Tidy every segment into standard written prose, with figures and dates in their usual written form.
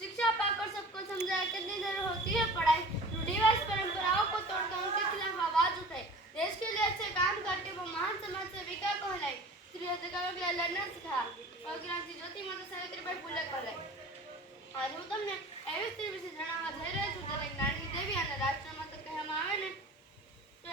शिक्षा पाकर सबको समझाया कितनी जरूर होती है पढ़ाई। रूढ़िवाद परंपराओं को तोड़कर उनके खिलाफ आवाज उठाई। देश के लिए अच्छे काम करके वो महान समाज सेविका कहलाई। स्त्री अधिकारों के लिए लड़ना सिखाया और क्रांति ज्योति माता सावित्रीबाई फूले कहलाई। आज હું તમને એવી સ્ત્રી વિશે જણાવવા જઈ રહી છું જેને જ્ઞાનની દેવી અને રાષ્ટ્રમાતા કહેવામાં આવે ને તો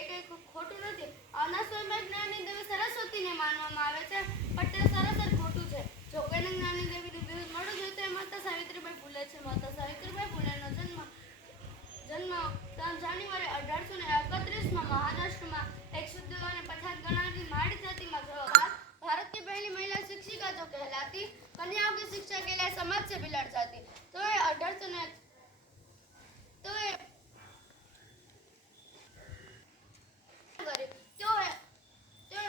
એ કઈ ખોટું નથી. આના સમયમાં જ્ઞાનની દેવી સરસ્વતીને માનવામાં આવે છે પણ તે સરાસર ખોટું છે. જો કોઈને જ્ઞાનની દેવીનું બિરુદ મળવું જોઈએ તો એ માતા સાવિત્રીબાઈ ફૂલે છે. માતા સાવિત્રીબાઈ ફૂલેનો જન્મ 3 જાન્યુઆરી 1831માં મહારાષ્ટ્રમાં એક શુદ્ધ અને પછાત ગણાતી માડી જાતિમાં થયો. भारत की पहली महिला शिक्षिका जो कहलाती, कन्याओं की शिक्षा के लिए समाज से भी लड़ जाती। तो ये 1800 तो ये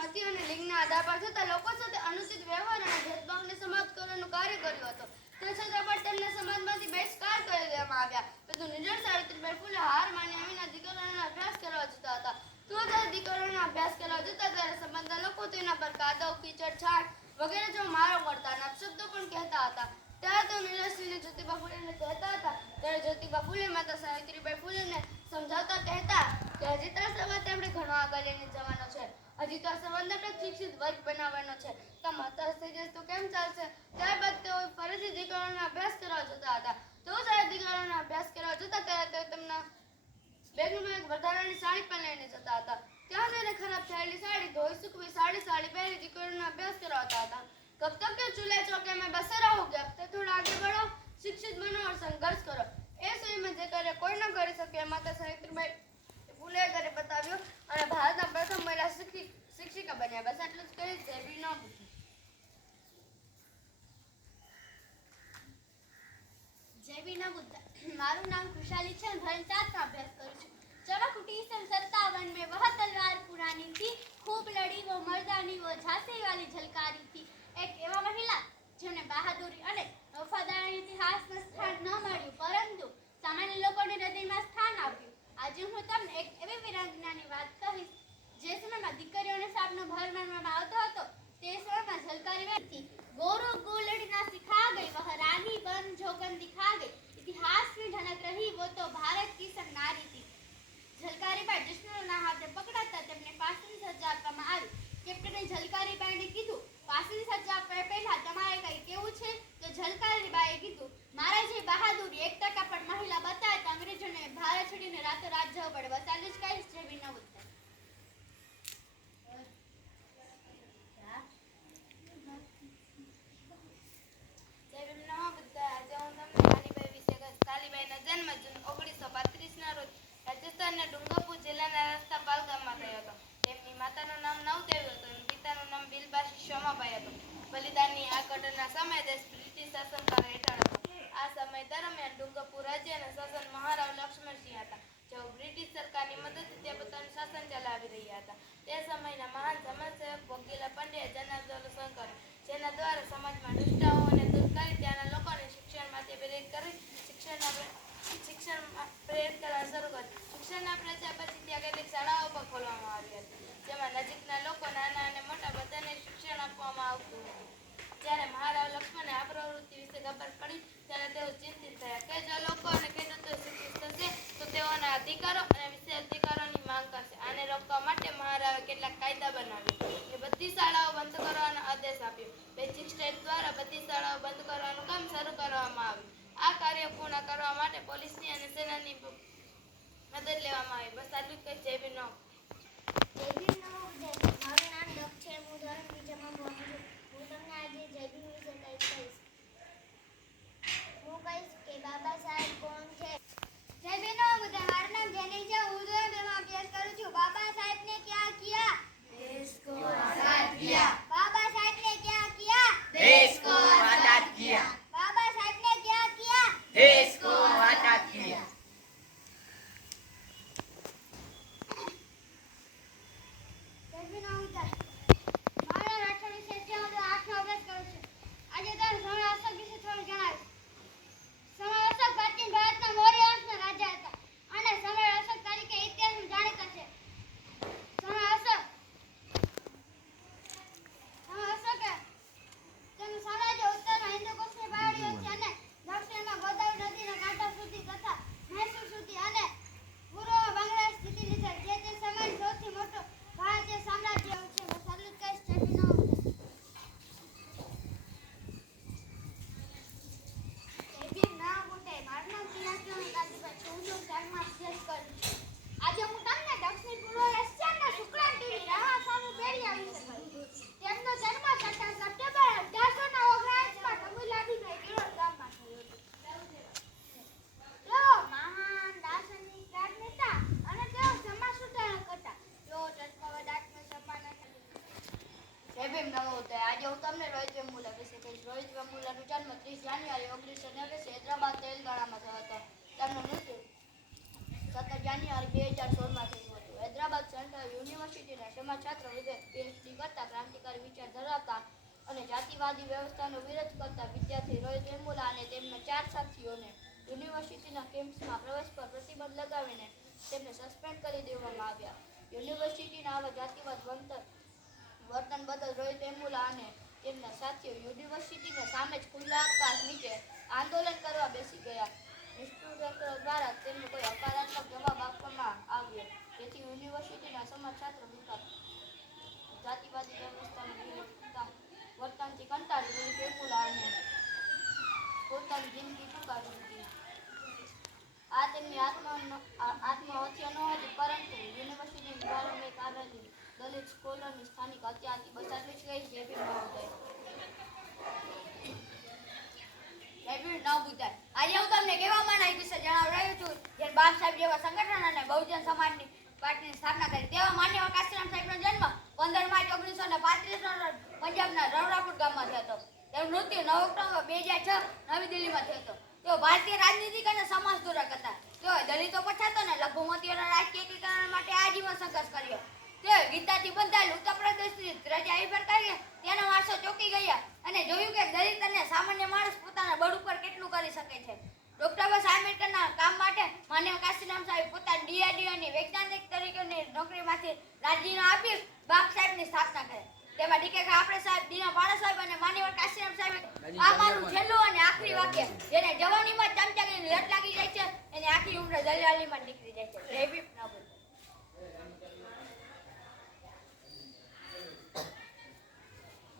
મતી અને લિંગના આધાર પર થતા લોકો સાથે અનુચિત વ્યવહાર અને ભેદભાવને સમાપ્ત કરવાનું કાર્ય કર્યું હતું. તે છતાં પણ તેમને સમાજમાંથી બહિષ્કાર કરી દેવામાં આવ્યા. પરંતુ નિડર સાવિત્રીબાઈ ફૂલે હાર માન્યા વિના દીકરીઓનો અભ્યાસ કરવા જતા હતા. તો જ્યારે દીકરીઓનો અભ્યાસ કરવા જતા ત્યારે સમાજના લોકો તેના પર કાદવ, કીચડ, છાટ વગેરે જેવો મારો કરતા અને અપશબ્દો પણ કહેતા હતા. ત્યારે તો નિરાશ્રીને જ્યોતિબા ફૂલેને કહેતા હતા. ત્યારે જ્યોતિબા ફૂલે માતા સાવિત્રીબાઈ ફૂલેને સમજાવતા કહેતા કે હજી તો સમાજ આપણે ઘણો આગળ લઈને જવાનો છે. હજી તો આ સમાજને આપણે શિક્ષિત વર્ગ બનાવવાનો છે. તો માતા થઈ જશે તો કેમ ચાલશે? ત્યારબાદ તેઓ ફરીથી દીકરીઓનો અભ્યાસ કરવા જતા હતા. તો જ્યારે દીકરીઓનો અભ્યાસ કરવા જતા ત્યારે તેઓ તેમના બેગમાં એક વધારાની સાડી પણ લઈને જતા હતા. ત્યાં તેને ખરાબ થયેલી સાડી ધોઈ સૂકવી સાડી પહેરી દીકરીઓનો અભ્યાસ કરાવતા હતા. कब तक के चूल्हे चौके में बसे रहोगे? अब तो थोड़ा आगे बढ़ो, शिक्षित बनो और संघर्ष करो. એ સમયમાં જે કાર્ય કોઈ ન કરી શકે માતા સાવિત્રીબાઈ ફૂલે કરે બતાવ્યું અને ભારતના પ્રથમ મહિલા શિક્ષિકા બન્યા. બસ આટલું જ કહીશ. જય ભીમ ન ભૂલતા. જય ભીમ ન ભૂલતા. મારું નામ ખુશાલી છે. ધોરણ 4 માં અભ્યાસ કરું છું. चमक उठी सन 57 में वह तलवार पुरानी थी, खूब लड़ी वो मर्दानी वो झांसी वाली झलकारी थी. एक एवा મહિલા જેમને બહાદુરી અને વફાદારી ઇતિહાસમાં સ્થાન ન મળ્યું પરંતુ સામાન્ય લોકોની હૃદયમાં સ્થાન આપ્યું. આજે હું તમને એક એવી વીરાંગનાની વાત કહીશ જે સમયમાં દીકરીઓને સાપનો ભર માનવામાં આવતો હતો. તે સમયમાં ઝલકારી थी. गोरों को लड़ना सिखा गई वह रानी बन जोगन दिखा गई. इतिहास में ढनक रही वो तो भारत की सब नारी थी. ઝલકારીબાઈ દુશ્મનોના હાથે પકડાતા તેમને ફાંસીની સજા આપવામાં આવી. કેપ્ટને ઝલકારીબાઈને કીધું, ફાંસીની સજા આપવા પહેલા તમારે કંઈ કેવું છે? તો ઝલકારીબાઈએ કીધું, મારા જે બહાદુરી 1% પણ મહિલા બતાવે તો અંગ્રેજોને ભારત છોડીને રાતોરાત જવું પડે. બસ આટલું જ કહીશ. જય ભીમ ન ભૂલતા. જય ભીમ ન ભૂલતા. આજે હું તમને કાલીબાઈ વિશે કહીશ. કાલીબાઈનો જન્મ જૂન 1935ના રોજ રાજસ્થાનના ડુંગરપુર જિલ્લાના રસ્તા પાલ ગામમાં થયો હતો. તેમની માતાનું નામ નવદેવી હતું અને પિતાનું નામ બિલબાશી શોમાભાઈ હતું. બલિદાનની આ ઘટના સમયે દેશ બ્રિટિશ શાસનકાળ હેઠળ હતો. આ સમય દરમિયાન ડુંગરપુર રાજ્યના શાસન મહારાવ લક્ષ્મણસિંહ હતા, જેઓ બ્રિટિશ સરકારની મદદથી ત્યાં પોતાનું શાસન ચલાવી રહ્યા હતા. તે સમયના મહાન સમાજસેવક ભોગીલા પંડ્યા જન આંદોલન કર્યું, જેના દ્વારા સમાજમાં દુષ્ટાઓને દૂર કરી ત્યાંના લોકોને શિક્ષણ માટે પ્રેરિત કરી શિક્ષણ પ્રેરિત કરવા શરૂ કર્યું. શિક્ષણના પ્રચાર પછી ત્યાં કેટલીક શાળાઓ પણ ખોલવામાં આવી હતી, જેમાં નજીકના લોકો નાના અને મોટા બધાને શિક્ષણ આપવામાં આવતું હતું. જ્યારે મહારાવ લક્ષ્મણે આ પ્રવૃત્તિ વિશે ખબર પડી ત્યારે તેઓ ચિંતિત થયા કે જો લોકો અને ખેડૂતો શિક્ષિત થશે તો તેઓના અધિકારો અને વિશેષ અધિકારોની માંગ કરશે. આને રોકવા માટે મહારાવે કેટલાક કાયદા બનાવ્યા. એ બધી શાળાઓ બંધ કરવાનો આદેશ આપ્યો. બેઝિક સ્ટેટ દ્વારા બધી શાળાઓ બંધ કરવાનું કામ શરૂ કરવામાં આવ્યું. આ કાર્ય પૂર્ણ કરવા માટે પોલીસની અને સેનાની મદદ લેવામાં આવી. બસ આટલું જ કહીશ. જય ભીમ. જય ભીમ ન ભૂલતા. મારું નામ ડોક છે. હું ધોરણ 2 માં ભણું છું. હું તમને આજે જય ભીમ વિશે કંઈક કહીશ. હું કહીશ કે બાબા સાહેબ કોણ છે. જય ભીમ ન ભૂલતા. મારું નામ જેનિલ છે. હું ધોરણ 2 માં અભ્યાસ કરું છું. બાબા સાહેબને क्या किया? देश को आजाद किया. बाबा साहेब ने क्या किया? देश को आजाद किया. बाबा साहेब ने क्या किया? देश को आजाद किया. જય ભીમ ન ભૂલતા. મારા રોહિત વેમુલાનો જન્મ 30 જાન્યુઆરી 1989 હૈદરાબાદ તેલંગાણામાં થયો હતો. તેમનું મૃત્યુ 17 જાન્યુઆરી 2016માં થયું હતું. હૈદરાબાદ સેન્ટ્રલ યુનિવર્સિટીના સમાજશાસ્ત્ર વિષય PhD કરતા ક્રાંતિકારી વિચાર ધરાવતા અને જાતિવાદી વ્યવસ્થાનો વિરોધ કરતા વિદ્યાર્થી રોહિત વેમુલા અને તેમના 4 સાથીઓને યુનિવર્સિટીના કેમ્પસમાં પ્રવેશ પર પ્રતિબંધ લગાવીને તેમને સસ્પેન્ડ કરી દેવામાં આવ્યા. યુનિવર્સિટીના આવા જાતિવાદ વર્તન બદલ રોહિત વેમુલા અને તેમના સાથીઓ યુનિવર્સિટીની સામે જ ખુલ્લા આકાશ નીચે આંદોલન કરવા બેસી ગયા. નિષ્ઠુરકો દ્વારા તેમને કોઈ હકારાત્મક જવાબ આપવામાં આવ્યો, જેથી યુનિવર્સિટીના સમાજશાસ્ત્ર વિભાગ જાતિવાદી વ્યવસ્થાનો વિરોધ કરતા વર્તનથી કંટાળી રોહિત વેમુલા અને પોતાની જિંદગી ટૂંકાવી દીધી. આ તેમની આત્મહત્યા નહોતી, પરંતુ યુનિવર્સિટીની બહાર એક આવેલી દલિત સ્કોલરની સ્થાનિક હત્યાથી બચાવી ગઈ. જે બી ન બુધાય. આજે હું તમને કહેવા માંગુ વિશે જણાવી રહ્યો છું. જે બાપ સાહેબ જેવા સંગઠન અને બહુજન સમાજની પાર્ટીની સ્થાપના કરી તેવા માનનીય કાશીરામ સાહેબનો જન્મ 15 માર્ચ 1935ના રોજ પંજાબના રવરાપુર ગામમાં થયો હતો. તેમનું મૃત્યુ 9 ઓક્ટોબર 2006 નવી દિલ્હીમાં થયો હતો. તેઓ ભારતીય રાજનીતિક અને સમાજ સુધારક હતા. તેઓએ દલિતો, પછાતો અને લઘુમતીઓના રાજકીય એકીકરણ માટે આજીવન સંઘર્ષ કર્યો. તેઓએ ગીતાથી બંધાયેલ ઉત્તર પ્રદેશની ધ્વજા ઈફર કરી તેનો વારસો ચોંકી ગયા અને જોયું કે દલિત અને સામાન્ય માણસ પોતાના બળ ઉપર કેટલું કરી શકે છે. ડોક્ટર બાબા સાહેબ આંબેડકરના કામ માટે માનનીય કાશીરામ સાહેબ પોતાની DRDOની વૈજ્ઞાનિક તરીકેની નોકરીમાંથી રાજીનામું આપી બાપ સાહેબની સ્થાપના કરી. તેમાં ડીકે કાપડે સાહેબ, દીના પાડા સાહેબ અને માનનીય કાશીરામ સાહેબ આ મારું છેલ્લું અને આખરી વાક્ય, જેને જવાનીમાં ચમચાગીની લત લાગી જાય છે એની આખી ઉંમર દલાલીમાં નીકળી જાય છે. જય ભીમ. ના બોલ.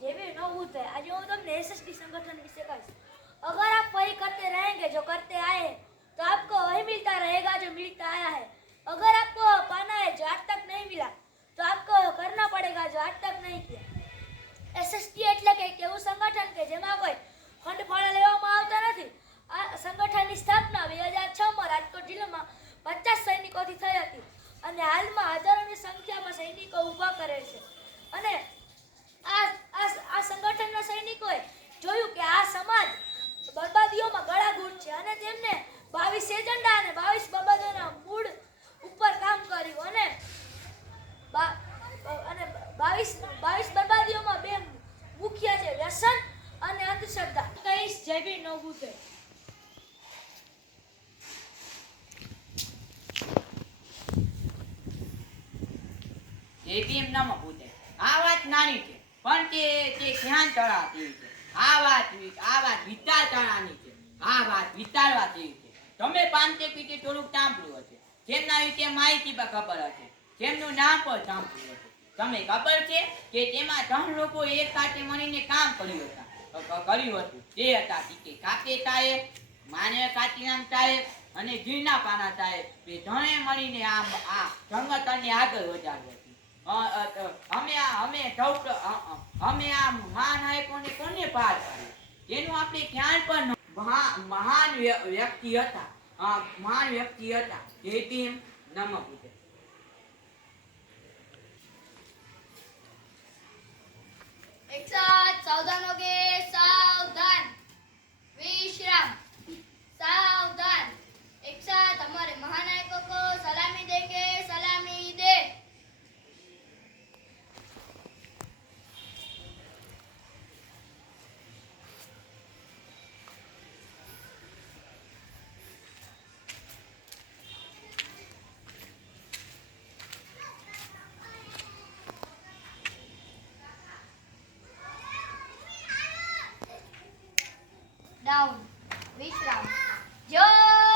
ये भी न भूत है। आज वो तुमने एसएसटी संगठन विषय कहा। अगर आप वही करते रहेंगे जो करते आए हैं तो आपको वही मिलता रहेगा जो मिलता आया है। अगर आपको पाना है जो आज तक नहीं मिला तो आपको करना पड़ेगा जो आज तक नहीं किया। एसएसटी એટલે કે એવું સંગઠન કે જેમાં કોઈ ફંડ ફાળા લેવામાં આવતા નથી. આ સંગઠનની સ્થાપના 2006માં રાજકોટ જિલ્લામાં 50 સૈનિકોથી થઈ હતી અને હાલમાં હજારોની સંખ્યામાં સૈનિકો ઊભા કરે છે. અને આ સંગઠનના સૈનિકોએ જોયું કે આ સમાજ બરબાદીઓમાં ગળાઘૂટ છે અને તેમને 22 એજન્ડા અને 22 બરબાદીઓના મૂળ ઉપર કામ કર્યું અને 22 બરબાદીઓમાં બે મુખ્ય છે, વ્યસન અને અંધશ્રદ્ધા. કહીશ જય ભીમ ન ભૂતે. જય ભીમ નમઃ ભૂતે. આ વાત નાની છે પણ તે ધ્યાન તળાતી છે. આ વાત વિચારધારાની છે. આ વાત વિચારવા જેવી છે. તમે પાંચે પીઠે થોડુંક સાંભળ્યું હશે, જેમના વિશે માહિતી પણ ખબર હશે, જેમનું નામ પણ સાંભળ્યું હશે. તમને ખબર છે કે તેમાં 3 લોકો એક સાથે મળીને કામ કર્યું હતું. તે હતા ડીકે કાપડે સાહેબ, માનનીય કાશીરામ સાહેબ અને જીના પાના સાહેબ. તે ત્રણે મળીને આ સંગઠનને આગળ વધાર્યું હતું. અમે આ મહાનાયકોને કોને પાર પાડ્યું તેનું આપણે ખ્યાલ પણ મહાન વ્યક્તિ હતા. જય ભીમ નમઃ ભૂતે. एक साथ सावधान हो गए, सावधान, विश्राम, सावधान. एक साथ हमारे महानायकों को सलामी देंगे, सलामी दे. डाउन, विश्राम. जय